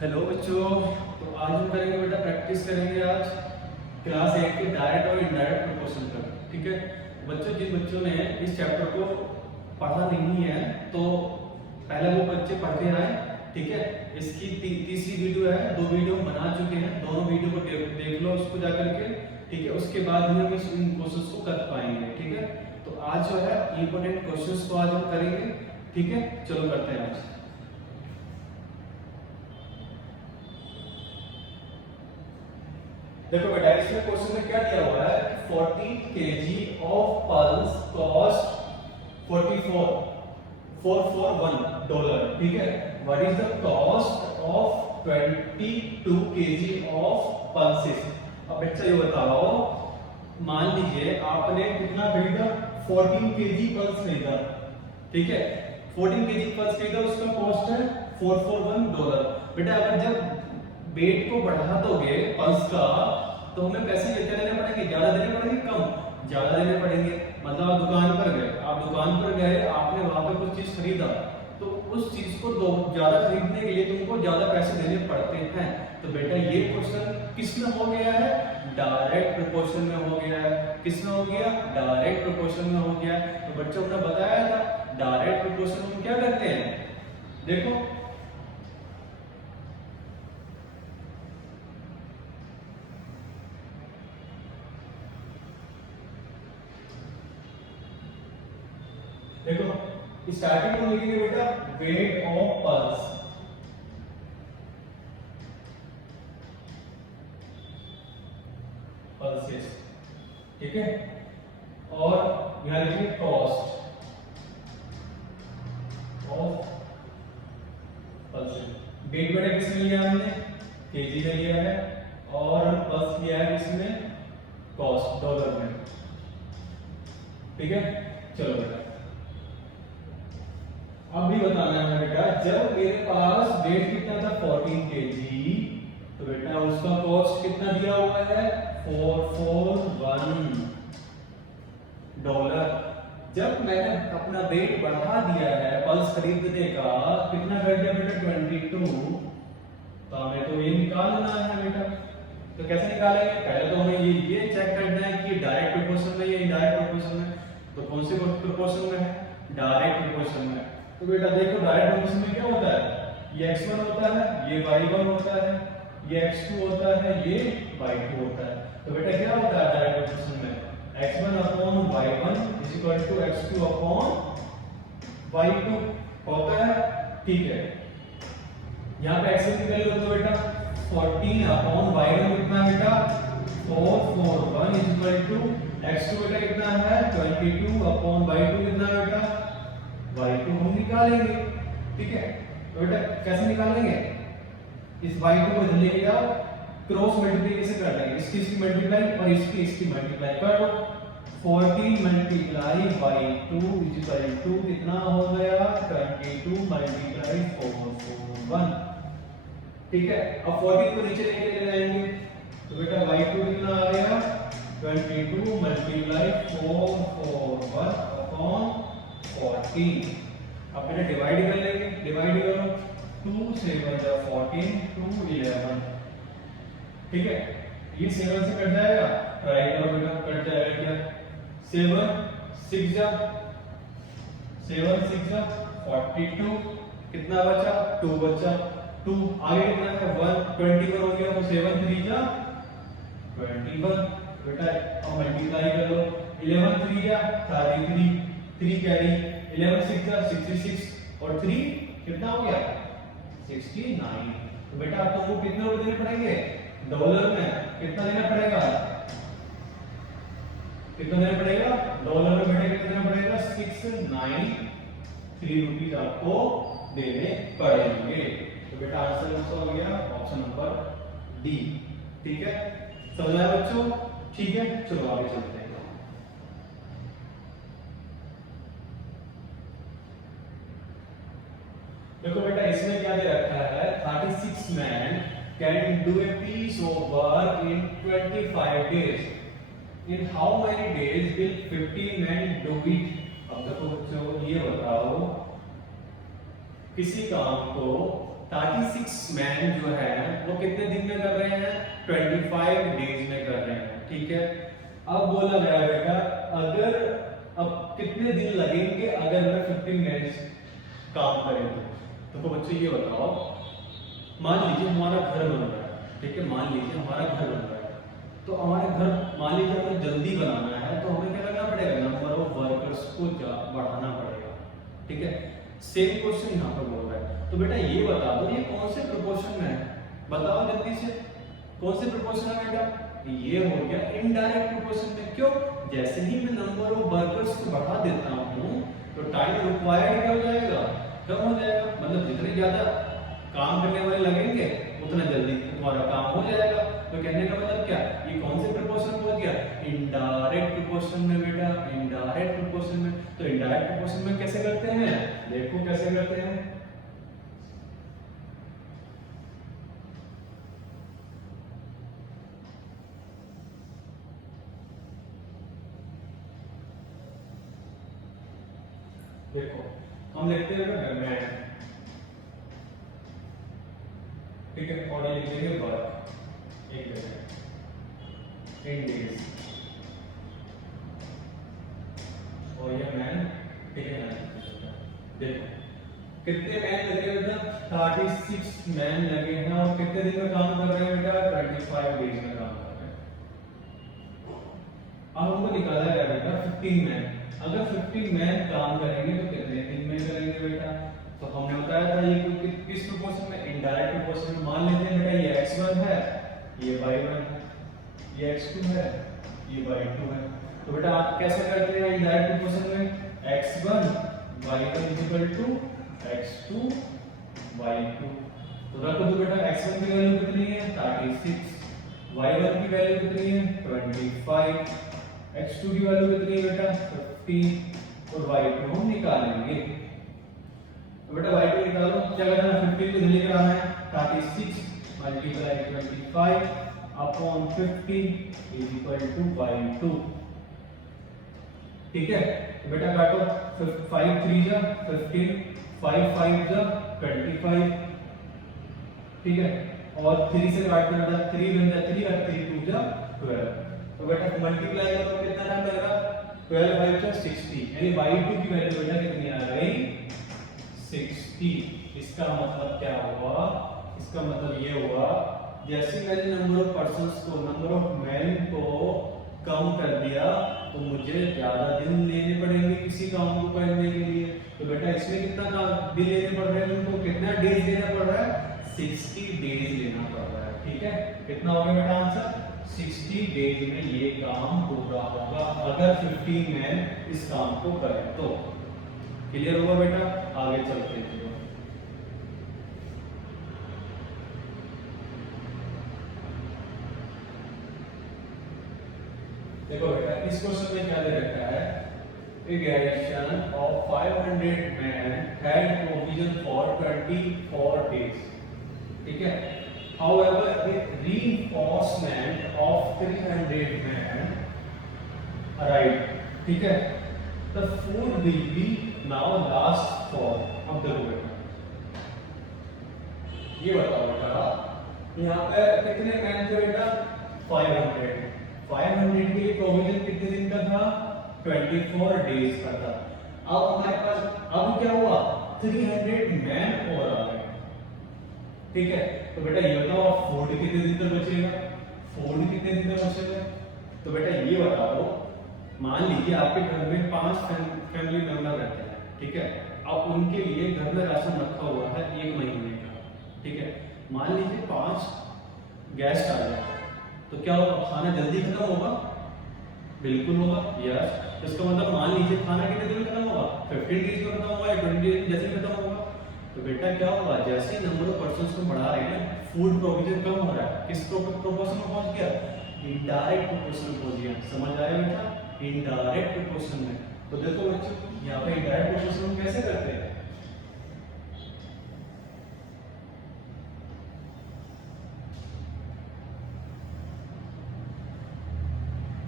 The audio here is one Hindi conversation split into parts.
हेलो बच्चों। तो आज हम करेंगे बेटा प्रैक्टिस करेंगे आज क्लास 8 के डायरेक्ट और इनडायरेक्ट प्रोपोर्शन पर। ठीक है बच्चों, जिन बच्चों ने इस चैप्टर को पढ़ा नहीं है तो पहले वो बच्चे पढ़ के आए। ठीक है, इसकी तीसरी वीडियो है, 2 वीडियो हम बना चुके हैं, दोनों वीडियो को देख लो उसको जा करके। ठीक है, उसके बाद ही हम इन क्वेश्चंस को कर पाएंगे। ठीक है, तो आज जो है इंपॉर्टेंट क्वेश्चंस को आज हम करेंगे। ठीक है, चलो करते हैं आज। देखो बेटा, इसमें क्वेश्चन में क्या दिया हुआ है, 40 kg of pulse cost 441 dollar. ठीक है, what is the cost of 22 kg of pulses. अब बच्चा ये बताओ, मान लीजिए आपने कितना खरीदा, 14 kg पल्स खरीदा। ठीक है, 14 kg पल्स खरीदा, उसका कॉस्ट है 441 डॉलर। बेटा अगर जब वेट को बढ़ा दोगे पल्स का तो हमें पैसे कितने देने पड़ेंगे, ज्यादा देने पड़ेंगे कम, ज्यादा देने पड़ेंगे। मतलब आप दुकान पर गए, आपने वहां पे कुछ चीज खरीदा, तो उस चीज को ज्यादा खरीदने के लिए तुमको ज्यादा पैसे देने पड़ते हैं। तो बेटा ये क्वेश्चन किसमें हो गया है, डायरेक्ट प्रोपोर्शन में हो गया है। किसमें हो गया, डायरेक्ट प्रोपोर्शन में हो गया। तो बच्चों ने बताया था डायरेक्ट प्रोपोर्शन में क्या करते हैं, देखो देखो स्टार्टिंग में लिखेंगे बेटा वेट ऑफ पल्स। पल्सेस, ठीक है, और यहां लिखेंगे कॉस्ट ऑफ पल्सेस। वेट बेटा किस में लिया हमने, केजी में लिया है, और पल्स लिया है इसमें कॉस्ट डॉलर में। ठीक है, चलो बेटा अब भी बताना है बेटा, जब मेरे पास वेट कितना था 14 kg, तो बेटा उसका कॉस्ट कितना दिया हुआ है 441 डॉलर। जब मैंने अपना वेट बढ़ा दिया है पल्स खरीदने का, कितना कर दिया बेटा 22, तो हमें तो ये निकालना है बेटा। तो कैसे निकालेंगे, पहले तो हमें ये चेक करना है कि डायरेक्ट प्रोपोर्शन में या इनडायरेक्ट प्रोपोर्शन में। तो कौन से प्रोपोर्शन में है, डायरेक्ट प्रोपोर्शन में। तो बेटा देखो डायरेक्ट प्रोपोर्शन में क्या होता है, ये x1 होता है, ये y1 होता है, ये x2 होता है, ये y2 होता है। तो बेटा क्या होता है डायरेक्ट प्रोपोर्शन में, x1 upon y1 is equal to x2 upon y2 होता है। ठीक है, यहाँ पे x1 की वैल्यू तो बेटा 14 अपॉन y1 कितना है बेटा 441 इज इक्वल टू x2 बेटा कितना है 22 अपॉन y2 कितना है बेटा y2 हम निकालेंगे। ठीक है, तो बेटा कैसे निकालेंगे, इस y2 को इधर लेके जाओ, क्रॉस मल्टीप्लिकेशन कर लेंगे, इसकी मल्टीप्लाई और इसकी मल्टीप्लाई कर दो। 14 multiply y2 is equal to कितना हो गया 22 मल्टीप्लाई 441। ठीक है, अब 14 को नीचे लेके चले जाएंगे, तो बेटा y2 कितना आ गया 22 मल्टीप्लाई 441 अपॉन 14। अब बेटा डिवाइड कर लेंगे, डिवाइड करो, 2 से 14 2 11। ठीक है, ये 7 से कट जाएगा, ट्राई करो बेटा कट जाएगा क्या, 7 6 जा 42, कितना बचा 2 बचा, 2 आगे कितना है 1 21 हो गया, तो 7 3 जा 21। बेटा अब मल्टीप्लाई कर लो, 11 3 जा 33, 3 कैरी, 11 6 जा 66 और 3 कितना हो गया 69। तो बेटा अब तुमको कितने रुपए देने पड़ेंगे, डॉलर में कितना देना पड़ेगा, कितना देना पड़ेगा डॉलर में बेटा कितना देना पड़ेगा 693 रुपीस आपको देने पड़ेंगे। तो बेटा आंसर हो गया ऑप्शन नंबर डी। ठीक है, समझ आया बच्चों, ठीक है, चलो आगे चलते हैं। देखो बेटा इसमें क्या दे रखा है, 36 man can do a piece of work in 25 days, in how many days will 50 man do it. अब देखो बच्चों ये बताओ, किसी काम को 36 मैन जो है वो कितने दिन में कर रहे हैं, 25 डेज में कर रहे हैं, ठीक है। अब बोला गया बेटा अगर अब कितने दिन लगेंगे अगर मैं 15 मिनट्स काम करें तो बच्चों ये बताओ, मान लीजिए हमारा घर बन रहा है, ठीक है, मान लीजिए हमारा घर बन रहा है, तो हमारे घर मान लीजिए हमें जल्दी बनाना है तो हमें क्या करना पड़ेगा, नंबर ऑफ वर्कर्स को बढ़ाना पड़ेगा, ठीक है। सेम क्वेश्चन यहाँ पर बोल रहा है, तो बेटा ये बता दो ये कौन से प्रोपोर्शन में है, बताओ जल्दी से, कौन से प्रोपोर्शन है बेटा, ये हो गया इनडायरेक्ट प्रोपोर्शन में। क्यों, जैसे ही मैं नंबर ऑफ वर्कर्स को बढ़ा देता हूँ तो टाइम रिक्वायर्ड क्या हो जाएगा, कम हो जाएगा, मतलब जितने ज्यादा काम करने वाले लगेंगे उतना जल्दी तुम्हारा काम हो जाएगा। तो कहने का मतलब क्या, ये कौन से प्रोपोर्शन हो गया, इनडायरेक्ट प्रोपोर्शन में बेटा, इनडायरेक्ट प्रोपोर्शन में। तो इनडायरेक्ट प्रोपोर्शन में कैसे करते हैं, देखो कैसे करते हैं, देखो हम लिखते हैं मैन, ठीक है, और ये लिखेंगे वर्क, एक मिनट इन डेज, और ये मैन, ठीक है। देखो कितने मैन लगे बेटा, 36 मैन लगे हैं और कितने दिन में काम कर रहे हैं बेटा, 25 डेज में काम कर रहे हैं। अब हमको निकाला है बेटा 15 मैन, अगर 15 मैन काम करेंगे तो कितने दिन में करेंगे बेटा, तो हमने बताया था ये किस प्रोपोर्शन में, इनडायरेक्ट प्रोपोर्शन में। मान लेते हैं बेटा ये x1 है, ये y1 है, ये x2 है, ये y2 है। तो बेटा आप कैसे करते हैं इनडायरेक्ट प्रोपोर्शन में, x1 y1 x2 y2। तो रख दो बेटा, x1 की वैल्यू कितनी है 36, y1 की वैल्यू कितनी है 25, x2 की वैल्यू कितनी है बेटा 15 और y2 हम निकालेंगे। तो बेटा y2 निकालो, क्या करना है 15 को इधर लेकर आना है, 36 multiply 25 upon 15 is equal to y2, ठीक है। तो बेटा काटो, 5 3 जा 15, 5 5 जा 25, ठीक है, और 3 से काट कर बेटा 3 बन जा 3 और 3 2 जा 12। तो बेटा मल्टीप्लाई करो कितना टाइम लगेगा, 12 5 जा 60, यानी y2 की वैल्यू बेटा कितनी आ गई 60। इसका मतलब क्या हुआ, इसका मतलब ये हुआ जैसे मैंने नंबर ऑफ पर्संस को, नंबर ऑफ मैन को कम कर दिया तो मुझे ज्यादा दिन लेने पड़ेंगे किसी काम को करने के लिए। तो बेटा इसमें कितना दिन लेने पड़ रहे हैं, उनको कितना डेज लेना पड़ रहा है, 60 डेज लेना पड़ रहा है, ठीक है। कितना हो गया बेटा आंसर, 60 डेज में ये काम पूरा होगा अगर 15 मैन इस काम को करें तो। क्लियर होगा बेटा, आगे चलते हैं। देखो बेटा इस क्वेश्चन में क्या दे रखा है, a garrison of 500 men had provision for 24 days, ठीक है। However, a reinforcement of 300 men arrived, ठीक है। The food will be now last for, अब देखो बेटा ये बताओ बेटा यहाँ पे कितने मैन थे बेटा 500 के लिए प्रोविजन कितने दिन का था 24 डेज का था। अब हमारे पास अब क्या हुआ 300 मैन और आ गए, ठीक है। तो बेटा ये बताओ फूड कितने दिन तक बचेगा, फूड कितने दिन तक बचेगा। तो बेटा ये बता दो, मान लीजिए आपके घर में 5 फैमिली मेंबर रहते हैं, ठीक है। अब उनके लिए घर में राशन रखा हुआ है 1 महीने का, ठीक है। मान लीजिए 5 गेस्ट आ जाए तो क्या होगा, खाना जल्दी खत्म होगा, बिल्कुल होगा, यस। इसका मतलब मान लीजिए खाना कितने दिन में खत्म होगा 15 डेज में खत्म होगा या 20 डेज जैसे खत्म होगा। तो बेटा क्या होगा, जैसे नंबर ऑफ पर्संस को बढ़ा रहे हैं फूड प्रोविजन कम हो रहा है, किस प्रोपोर्शन में पहुंच गया, इनडायरेक्ट प्रोपोर्शन में पहुंच गया। समझ आया बेटा, इनडायरेक्ट प्रोपोर्शन में। तो देखो बच्चों यहाँ पे इनडायरेक्ट प्रोपोर्शन में कैसे करते हैं,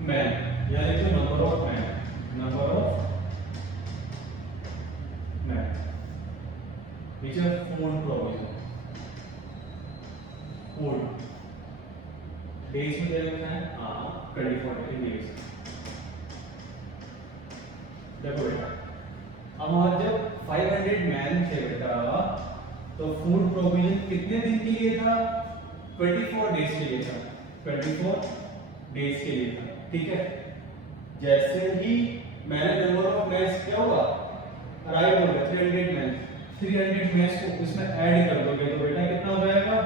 मैन यानी कि number of man, number of man which are food provision, food days में दे रखा है, हाँ 24 डेज। देखो बेटा, हमारे जब 500 मैन थे बेटा, तो फूड प्रोविजन कितने दिन के लिए था? 24 डेज के लिए था, 24 डेज के लिए था, ठीक है। जैसे ही मैंने नंबर ऑफ मैच क्या होगा, अराइव हो गया 300 मैच, 300 मैच को इसमें ऐड कर दोगे तो बेटा कितना हो जाएगा?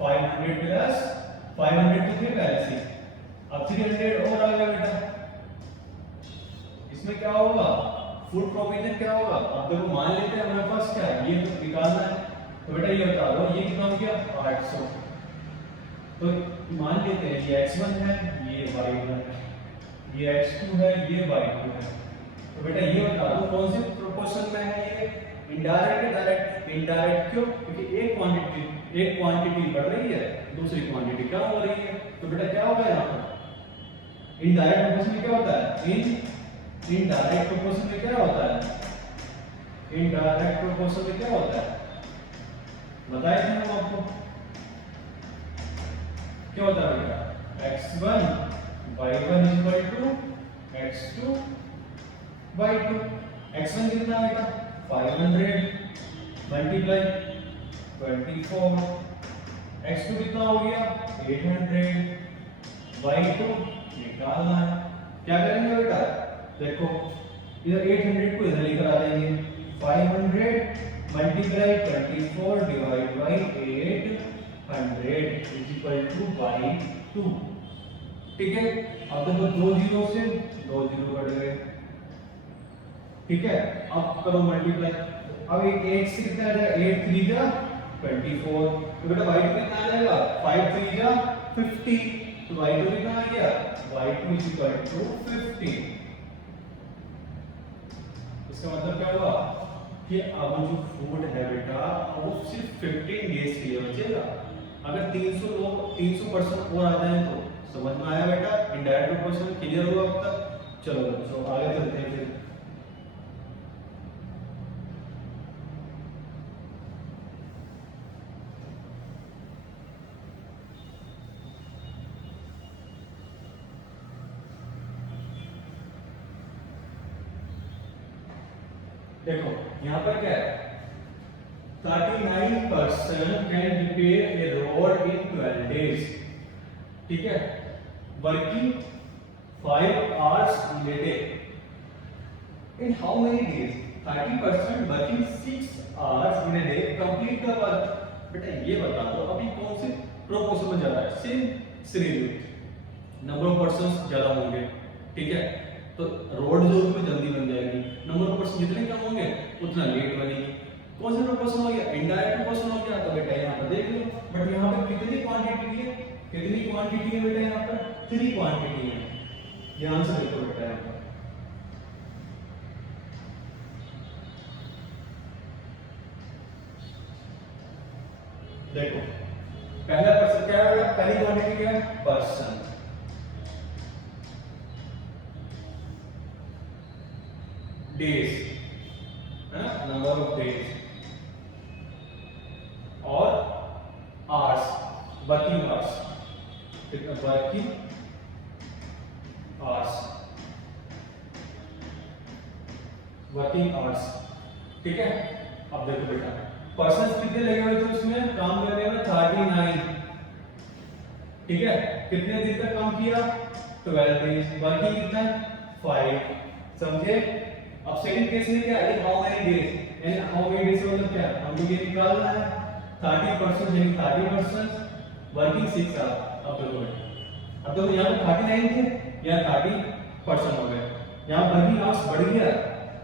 500 प्लस 500 तो थे पहले से, अब 300 और आ गया बेटा। इसमें क्या होगा? फूड प्रोविजन क्या होगा? अब देखो मान लेते हैं हमारे पास क्या है, ये तो निकालना है, तो बेटा ये बता दो ये कितना हो गया? 800। तो मान लेते हैं ये x1 है, ये y1 है, ये x2 है, ये y2 है। तो बेटा ये बता दो कौन से प्रोपोर्शन में है ये? इनडायरेक्ट या डायरेक्ट? इनडायरेक्ट क्यों? क्योंकि एक क्वांटिटी बढ़ रही है, दूसरी क्वांटिटी कम हो रही है, तो बेटा क्या होगा यहाँ पर? इनडायरेक्ट प्रोपोर्शन में क्या होता है? इनडायरेक्ट प्रोपोर्शन में क्या होता है? इनडायरेक्ट प्रोपोर्शन में क्या होता है बताए थे हम आपको, क्या होता है बेटा? x1 y1 equal to x2 y2। x1 कितना बेटा? 500 मल्टीप्लाई 24, x2 कितना हो गया? 800, y2 निकालना है। क्या करेंगे बेटा? देखो इधर 800 को इधर लेकर आ जाएंगे, 500 multiply 24 divide by 800 is equal to y2, ठीक है। अब देखो दो जीरो से दो जीरो कट गए, ठीक है। अब करो मल्टीप्लाई, अब एक 8 से कितना आ जाएगा? 8 3 जा 24, तो बेटा y2 कितना आ जाएगा? 5 3 जा 50, तो y2 कितना आ गया? y2 is equal to 50। इसका मतलब क्या हुआ कि अब जो फूड है बेटा वो सिर्फ 15 डेज के लिए बचेगा। अगर 300 लोग 300% और आ जाए तो समझ में आया बेटा? इनडायरेक्ट प्रोपोर्शन क्लियर हुआ अब तक? चलो बच्चों आगे चलते हैं फिर। देखो यहाँ पर क्या है? 39% can repair A road in 12 days, ठीक है। Working 5 hours in a day. In how many days? 30% working 6 hours in a day complete the work. बेटा ये बता दो अभी कौन से प्रोपोर्शन में ज्यादा है? Same scenario, number of persons ज्यादा होंगे, ठीक है। तो रोड जो उसमें जल्दी बन जाएगी, नंबर ऑफ पर्सन जितने कम होंगे उतना लेट बनेगी। कौन सा प्रोपोर्शन हो गया? इनडायरेक्ट प्रोपोर्शन हो गया। तो बेटा यहाँ पर देख लो, बट यहाँ पर कितनी क्वांटिटी है? कितनी क्वांटिटी है बेटा? यहाँ पर 3 क्वांटिटी है। ध्यान से देखो बेटा यहाँ पर, देखो पहला पर्सन क्या है? पहली क्वांटिटी क्या है? पर्सन। डेज है ना, नंबर ऑफ डेज, और hours, working hours, working hours, working hours, ठीक है। अब देखो बेटा पर्सन कितने लगे हुए थे उसमें काम करने में? 39, ठीक है। कितने दिन तक काम किया? 12 डेज। वर्किंग कितना है? 5, समझे। अब सेकंड केस में क्या है? हाउ मेनी डेज, यानी हाउ मेनी डेज मतलब क्या है? हमको ये निकालना है 30% यानी 30%, वर्किंग 6 आवर। अब देखो यहाँ पे 39 थे, यहाँ 30% हो गए, यहाँ वर्किंग आवर्स बढ़ गया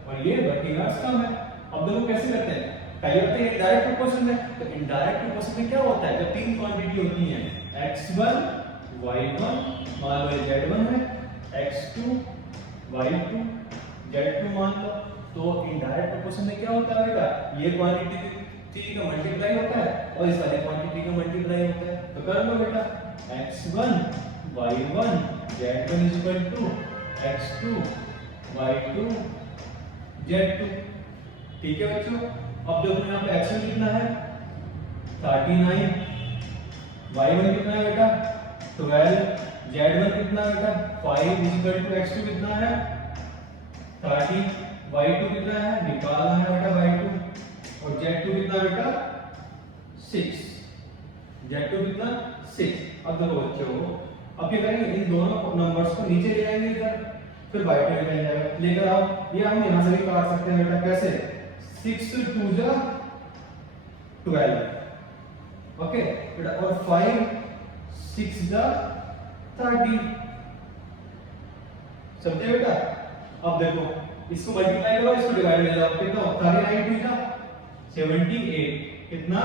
और ये वर्किंग आवर्स कम है। अब देखो कैसे करते हैं? पहले होते हैं इनडायरेक्ट प्रोपोर्शन में, तो इनडायरेक्ट प्रोपोर्शन में क्या होता है? जब 3 क्वांटिटी होती हैं, x1 y1 मान लो z1 है, x2 y2 z2 मान लो, तो इनडायरेक्ट प्रोपोर्शन में क्या होता है बेटा? ये क्वांटिटी का मल्टीप्लाई होता है और इस वाली क्वांटिटी का मल्टीप्लाई होता है। तो कर लो बेटा, x1 y1 z1 is equal to x2 y2 z2, ठीक है बच्चों। अब देखो यहाँ पे x1 कितना है? 39, y1 कितना है बेटा 12, z1 कितना है बेटा 5 इक्वल टू x2 कितना है 30, y2 कितना है निकालना है बेटा y2, और z2 कितना बेटा 6, z2 कितना 6। अब देखो बच्चों अब क्या करेंगे इन दोनों नंबर्स को नीचे ले आएंगे इधर, फिर y2 निकल जाएगा, लेकर आओ। ये हम यहां से भी काट सकते हैं बेटा, कैसे 6 2 जा 12, ओके बेटा, और 5 6 जा 30, समझे बेटा। अब देखो इसको मल्टीप्लाई करो, इसको डिवाइड कर दो, कितना 39 2 जा 78, कितना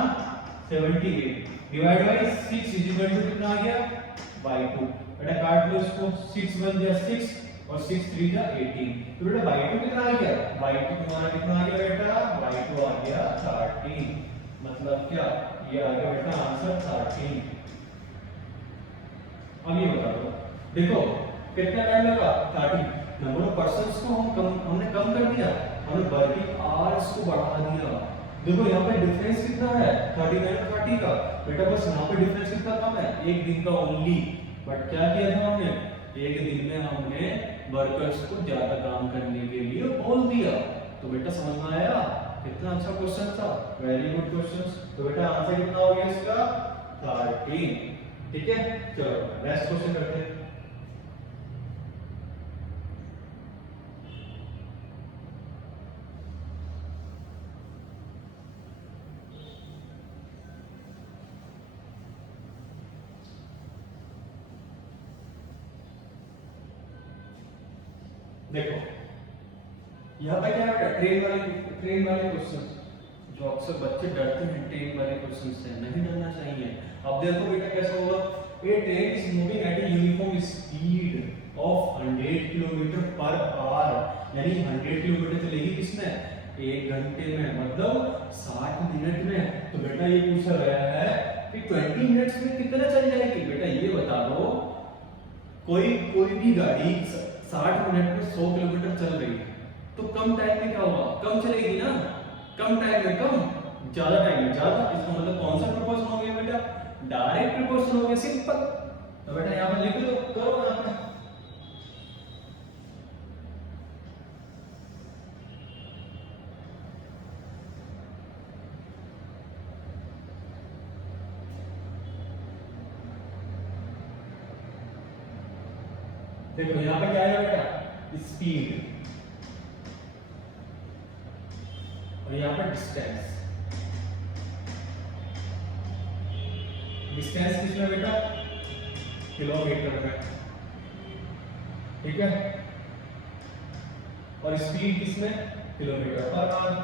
78 divide by 6 is equal to कितना आ गया y2, बेटा काट लो इसको, 6 1 जा 6 और 6 3 जा 18, तो बेटा y2 कितना आ गया, y2 तुम्हारा कितना आ गया बेटा, y2 आ गया 13, मतलब क्या ये आ गया बेटा आंसर 13। अब ये बता दो, देखो कितना टाइम लगा 30, नंबर ऑफ पर्संस को हमने कम कर दिया, हमने वर्किंग आवर्स को बढ़ा दिया। देखो यहाँ पे डिफरेंस कितना है 39 और 30 का, बेटा बस यहाँ पे डिफरेंस कितना कम है, एक दिन का ओनली, बट क्या किया था हमने, एक दिन में हमने वर्कर्स को ज्यादा काम करने के लिए बोल दिया। तो बेटा समझ में आया, कितना अच्छा क्वेश्चन था, वेरी गुड क्वेश्चन। तो बेटा आंसर कितना हो गया इसका 13, ठीक है। चलो नेक्स्ट क्वेश्चन करते हैं। देखो यहाँ पे क्या है ट्रेन वाले क्वेश्चन, जो अक्सर बच्चे डरते हैं ट्रेन वाले क्वेश्चन से, नहीं डरना चाहिए। अब देखो बेटा कैसा होगा, a train is moving at a uniform speed of 100 kilometre per hour, यानी 100 किलोमीटर चलेगी किसमें 1 घंटे में, मतलब 60 मिनट में। तो बेटा ये पूछा गया है कि 20 मिनट्स में कितना चल जाएगी। बेटा ये बता दो, कोई भी गाड़ी 60 मिनट में 100 किलोमीटर चल रही है, तो कम टाइम में क्या होगा, कम चलेगी ना, कम टाइम में कम, ज्यादा टाइम में ज्यादा। इसका मतलब कौन सा प्रोपोर्शन हो गया बेटा, डायरेक्ट प्रोपोर्शन हो गया, सिंपल। तो बेटा यहां पर लिख लो, करो यहां पर। देखो यहां पे क्या है बेटा, स्पीड, और यहां पर डिस्टेंस। डिस्टेंस किसमें बेटा, किलोमीटर में, ठीक है, और स्पीड किसमें, किलोमीटर पर आवर।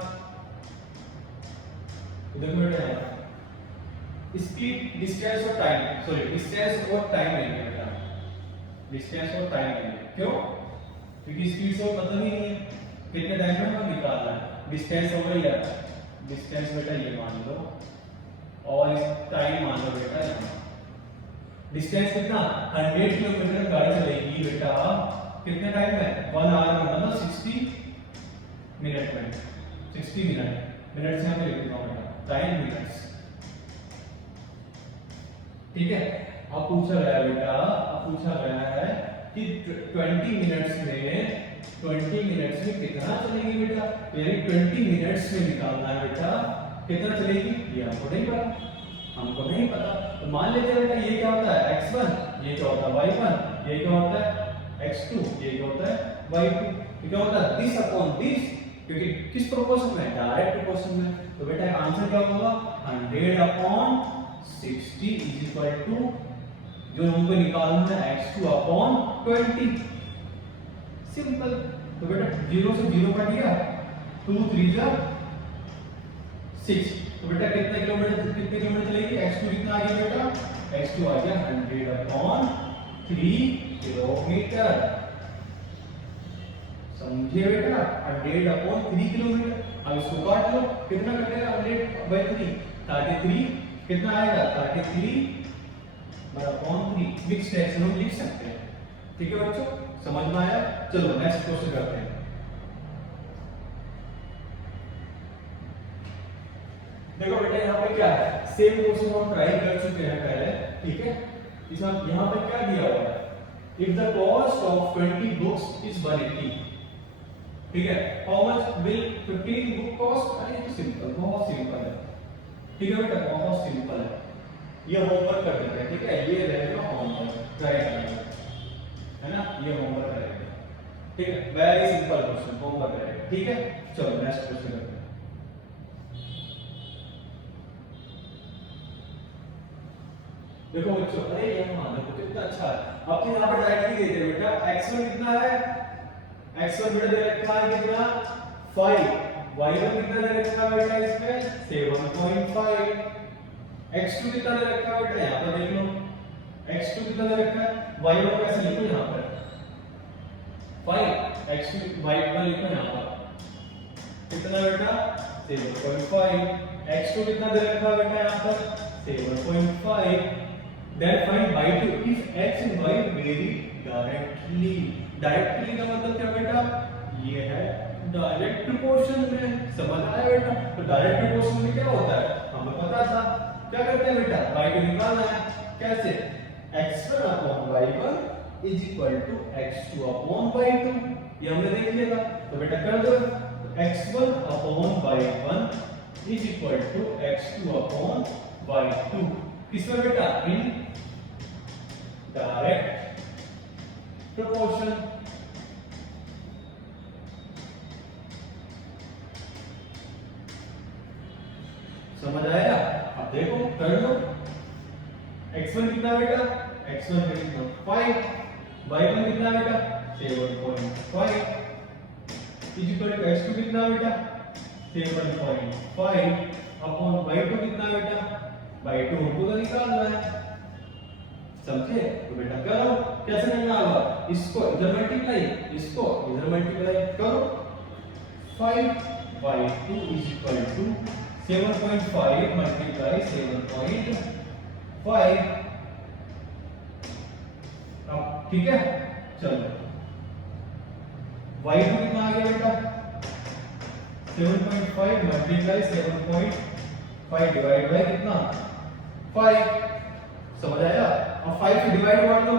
देखो बेटा स्पीड, डिस्टेंस और टाइम, सॉरी डिस्टेंस और टाइम नहीं है बेटा, डिस्टेंस और टाइम नहीं है, क्यों, क्योंकि स्पीड से मतलब ही नहीं है, कितने टाइम में हमें निकालना है। डिस्टेंस हो गई यार, डिस्टेंस बेटा ये मान लो, और टाइम मान लो बेटा यहाँ। डिस्टेंस कितना 100 किलोमीटर गाड़ी चलेगी बेटा कितने टाइम में, 1 आवर में, मतलब 60 मिनट में, 60 मिनट, मिनट से हम लिख देता हूँ बेटा, टाइम मिनट्स, ठीक है। अब पूछा गया बेटा, अब पूछा गया है कि 20 मिनट्स में कितना चलेगी बेटा, यानी 20 मिनट्स में निकालना है बेटा कितना चलेगी, ये हमको नहीं पता, तो मान लेते हैं बेटा ये क्या होता है x1, ये क्या होता है y1, ये क्या होता है x2, ये क्या होता है y2, ये क्या होता है दिस अपॉन दिस, क्योंकि किस प्रोपोर्शन में, डायरेक्ट प्रोपोर्शन में। तो बेटा आंसर क्या होगा 100 अपॉन 60 इज इक्वल टू, जो हमको निकालना है x2 अपॉन 20, सिंपल। तो बेटा 0 से 0 कट गया, 2 3 जा 6, तो बेटा कितने किलोमीटर चलेगी, x2 कितना आ गया बेटा, x2 आ गया 100 अपॉन 3 किलोमीटर, समझे बेटा 100 अपॉन 3 किलोमीटर। अब इसको काट लो, कितना कटेगा 100/3, 33, कितना आएगा 33 अपॉन 3, मिक्स फ्रैक्शन हम लिख सकते हैं, ठीक है बच्चों, समझ में आया। चलो नेक्स्ट क्वेश्चन करते हैं। देखो बेटा यहाँ पे क्या है, सेम क्वेश्चन हम ट्राई कर चुके हैं पहले, ठीक है। इस यहाँ पे क्या दिया हुआ है, if the cost of 20 books is 180, ठीक है, how much will 15 book cost. अरे ये तो सिंपल, बहुत सिंपल है, ठीक है बेटा, बहुत सिंपल है। ये होमवर्क कर देते हैं, ठीक है, ये रहेगा होमवर्क, है ना, ये होमवर्क रहेगा, ठीक है, वेरी सिंपल क्वेश्चन, होमवर्क रहेगा, ठीक है। चलो नेक्स्ट क्वेश्चन करते हैं। देखो बच्चों, अरे यहाँ देखो कितना अच्छा है, अब तो यहाँ पर डायरेक्टली दे दे बेटा, x1 कितना है, x1 बेटा दे रखा है कितना 5, y1 कितना दे रखा है बेटा इसमें 7.5, x2 कितना दे रखा है बेटा, यहाँ पर देख लो x2 कितना दे रखा है, y1 कैसे लिखो यहाँ पर 5, x2 y1 लिखो यहाँ पर कितना बेटा 7.5, x2 कितना दे रखा है बेटा यहाँ पर 7.5, then find y2 if x and y vary directly। Directly का मतलब क्या बेटा, ये है डायरेक्ट प्रोपोर्शन में, समझ आया बेटा। तो डायरेक्ट प्रोपोर्शन में क्या होता है, हमें पता था, क्या करते हैं बेटा, y2 निकालना है, कैसे, x1 upon y1 is equal to x2 upon y2, ये हमने देख लिया था, तो बेटा कर दो, x1 upon y1 is equal to x2 upon y2, किसमें बेटा, इन डायरेक्ट प्रोपोर्शन। समझ आया, अब देखो कर लो, x1 कितना बेटा, x1 कितना 5, y1 कितना बेटा 7.5 इज इक्वल टू x2 कितना बेटा 7.5 अपॉन y2 कितना बेटा, y2 हमको तो निकालना है, समझे। तो बेटा करो, कैसे निकालना, इसको इधर मल्टीप्लाई, इसको इधर मल्टीप्लाई करो, 5y2 is equal to 7.5 multiply 7.5, अब ठीक है। चलो y2 कितना आ गया बेटा 7.5 मल्टीप्लाई 7.5 डिवाइड बाय कितना 5, समझ आया। अब 5 से डिवाइड मार दो,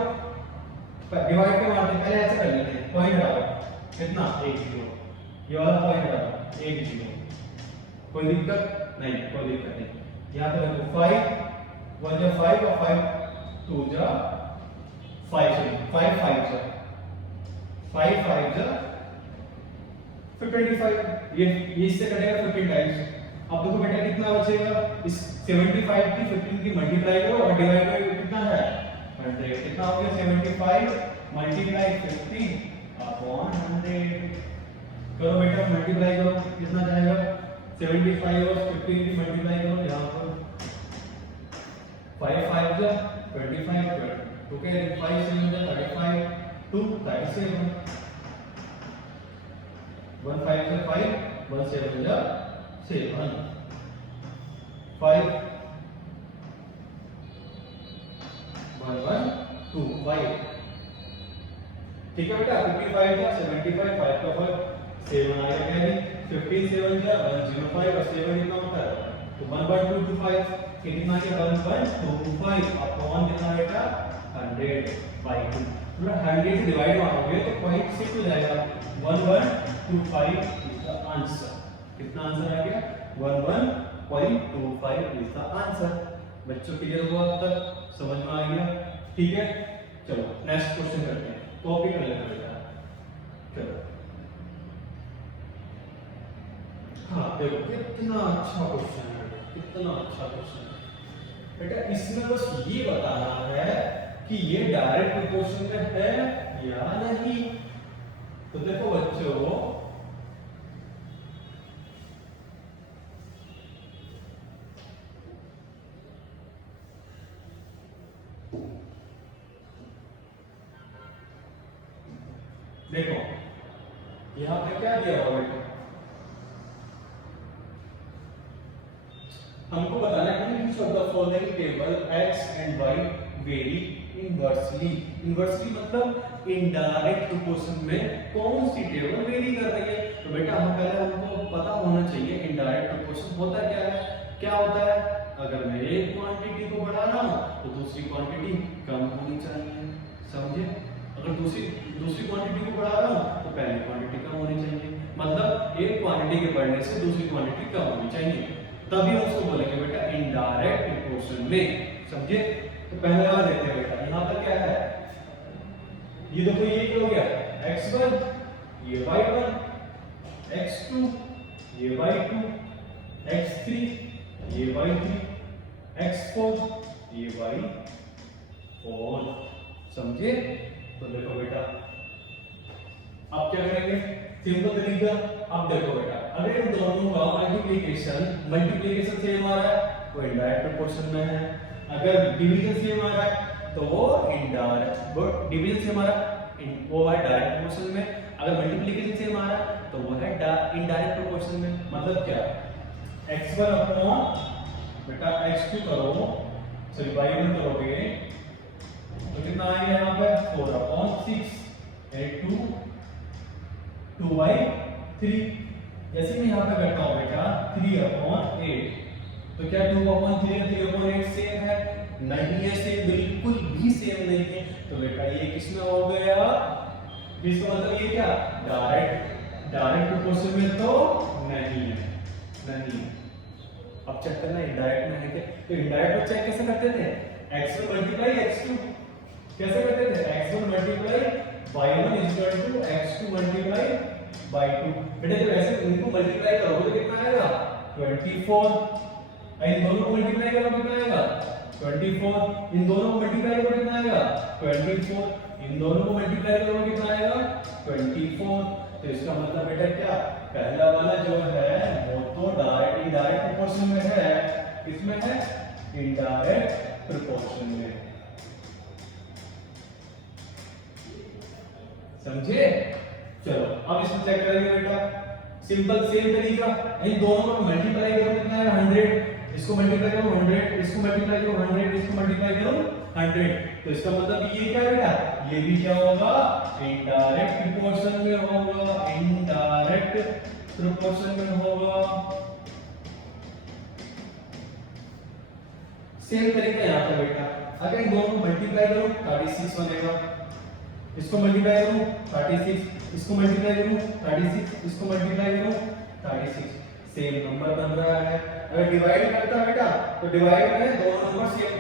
डिवाइड के मारते पहले ऐसे कर लेते हैं, पॉइंट डालो कितना 1 0, ये वाला पॉइंट डालो 1 0, कोई दिक्कत नहीं, कोई दिक्कत नहीं। यहाँ पे देखो 5 1 जा 5 और 5 2 जा 5 5 5 जा 5 5 जा फिर 25, ये इससे कटेगा 15 टाइम्स। अब देखो बेटा कितना बचेगा, इस 75 की 15 की मल्टीप्लाई करो और डिवाइड करो, कितना है 100, कितना हो गया 75 मल्टीप्लाई 15 अपॉन 100, करो बेटा मल्टीप्लाई करो, कितना जाएगा 75 और 15 की मल्टीप्लाई करो, यहाँ पर 5 5 जा 25 तो क्या 5 7 जा 35 2 37 1 5 से 5 1 7 जा 7 5 1 1 2 5, ठीक है बेटा 55 जा 75 5 का 5 7 आ गया, क्या 15 7 जा 105 और 7 कितना होता है तो 1.225, कितना क्या 1.225 अपॉन कितना बेटा 100/2, पूरा 100 से डिवाइड मारोगे तो 0.6 हो जाएगा, 1125 इज द आंसर। कितना आंसर आ गया 11.25 इज द आंसर। बच्चों क्लियर हुआ अब तक, समझ में आ गया, ठीक है। चलो नेक्स्ट क्वेश्चन करते हैं, कॉपी कर लेना बेटा, चलो हाँ देखो कितना अच्छा क्वेश्चन है, कितना अच्छा क्वेश्चन है बेटा। इसमें बस ये बताना है कि ये डायरेक्ट प्रोपोर्शन में है या नहीं। तो देखो बच्चों देखो यहां पे क्या दिया हुआ बेटा, हमको बताना है कि which of the following table x and y vary inversely। Inversely मतलब इनडायरेक्ट प्रोपोर्शन में कौन सी टेबल वेरी कर रही है। तो बेटा हम पहले हमको पता होना चाहिए इनडायरेक्ट प्रोपोर्शन होता क्या है। क्या होता है, अगर मैं एक क्वांटिटी को बढ़ा रहा हूं तो दूसरी क्वांटिटी कम होनी चाहिए। समझे? अगर दूसरी क्वांटिटी को बढ़ा रहा हूँ तो पहली क्वांटिटी कम होनी चाहिए। मतलब एक क्वांटिटी के बढ़ने से दूसरी क्वांटिटी कम होनी चाहिए, तभी हम उसको बोलेंगे बेटा इनडायरेक्ट प्रोपोर्शन में। समझे? तो पहले वाला देखते हैं बेटा, यहाँ पर क्या है, ये देखो ये क्या हो गया, x1 ये y1, x2 ये y2, x3 ये y3, x4 ये y4। समझे? तो देखो बेटा अब क्या करेंगे, सिंपल तरीका। अब देखो बेटा, अगर इन दोनों का मल्टीप्लिकेशन सेम आ रहा है तो इनडायरेक्ट प्रोपोर्शन में है, अगर डिवीजन सेम आ रहा है तो वो इनडायरेक्ट, वो डिवीजन सेम आ रहा है वो है डायरेक्ट प्रोपोर्शन में, अगर मल्टीप्लिकेशन सेम आ रहा है तो वो है इनडायरेक्ट प्रोपोर्शन में। मतलब क्या, x1 अपॉन बेटा x2 करो, सॉरी y1 करोगे तो कितना आएगा यहाँ पे 4 अपॉन 6 यानी 2/3। जैसे मैं यहाँ पे करता हूँ बेटा 3 अपॉन 8, तो क्या 2 अपॉन 3 और 3 अपॉन 8 सेम है? नहीं है सेम, बिल्कुल भी सेम नहीं है। तो बेटा ये किसमें हो गया, इसका मतलब ये क्या डायरेक्ट प्रोपोर्शन में तो नहीं है, नहीं। अब चेक करना इनडायरेक्ट में है क्या। तो इनडायरेक्ट में चेक कैसे करते थे, x1 मल्टीप्लाई x2 कैसे करते थे, x1 multiply y1 equal to x2 multiply y2। बेटा जब ऐसे इनको मल्टीप्लाई करोगे तो कितना आएगा 24, इन दोनों को मल्टीप्लाई करो कितना आएगा 24, इन दोनों को मल्टीप्लाई करो कितना आएगा 24, इन दोनों को मल्टीप्लाई करो कितना आएगा 24। तो इसका मतलब बेटा क्या, पहला वाला जो है वो तो डायरेक्ट इनडायरेक्ट प्रोपोर्शन में है, किसमें है इनडायरेक्ट प्रोपोर्शन में। समझे? चलो अब इसको चेक करेंगे बेटा, सिंपल सेम तरीका, इन दोनों को मल्टीप्लाई करो कितना है 100, इसको मल्टीप्लाई करो 100, इसको मल्टीप्लाई करो 100, इसको मल्टीप्लाई करो 100। तो इसका मतलब ये क्या है बेटा, ये भी क्या होगा इनडायरेक्ट प्रोपोर्शन में होगा, इनडायरेक्ट प्रोपोर्शन में होगा। सेम तरीका यहाँ पे बेटा, अगर इन दोनों को मल्टीप्लाई करो 36 बनेगा, इसको मल्टीप्लाई करूं 36, इसको मल्टीप्लाई करूं 36, इसको मल्टीप्लाई करूं 36, सेम नंबर बन रहा है। अगर डिवाइड करता बेटा तो डिवाइड में दोनों नंबर सेम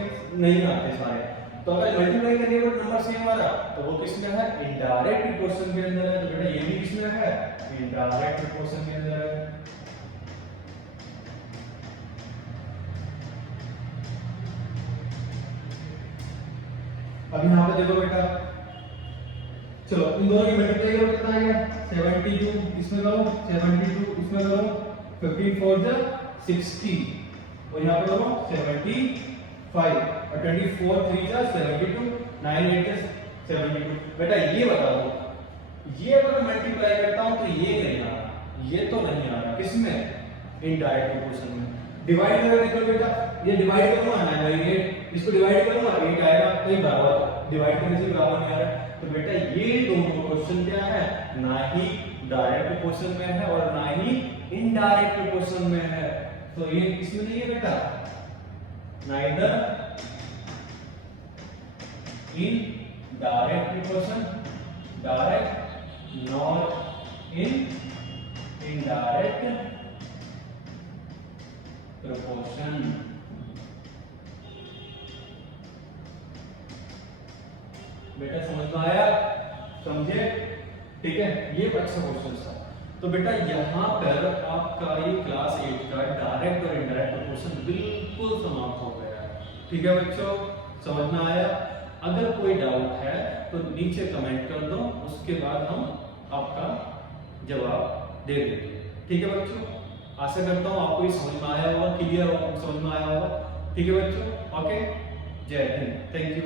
नहीं आते सारे, तो अगर मल्टीप्लाई करने पर नंबर सेम आ रहा तो वो किसमें है इनडायरेक्ट प्रोपोर्शन के अंदर है। तो बेटा ये भी किसमें है इनडायरेक्ट प्रोपोर्शन के अंदर है। अब यहाँ पे देखो बेटा, चलो इन दोनों की मल्टीप्लाई करो कितना आएगा 72, इसमें करो 72, इसमें करो 15 4 जा 60 और यहाँ पे करो 75 और 24 3 जा 72, 9 8 जा 72। बेटा ये बताओ, ये अगर मल्टीप्लाई करता हूँ तो ये नहीं आ रहा, ये तो नहीं आ रहा, किसमें इनडायरेक्ट प्रोपोर्शन में। डिवाइड करो देखो बेटा, ये डिवाइड करूंगा ना ये, इसको डिवाइड करूंगा 8 आएगा, तो ये बराबर, डिवाइड करने से बराबर नहीं आ रहा। तो बेटा ये दोनों क्वेश्चन क्या है, ना ही डायरेक्ट प्रोपोर्शन में है और ना ही इनडायरेक्ट प्रोपोर्शन में है। तो ये इसमें नहीं है बेटा, neither in direct proportion direct not in indirect proportion. बेटा समझ में आया, समझे? ठीक है, ये अच्छा क्वेश्चन था। तो बेटा यहाँ पर आपका ये क्लास 8 का डायरेक्ट और इनडायरेक्ट प्रोपोर्शन बिल्कुल समाप्त हो गया है। ठीक है बच्चों, समझ में आया? अगर कोई डाउट है तो नीचे कमेंट कर दो, उसके बाद हम आपका जवाब दे देंगे। ठीक है बच्चों, आशा करता हूँ आपको ये समझ में आया होगा, क्लियर समझ में आया होगा। ठीक है बच्चों, ओके, जय हिंद, थैंक यू।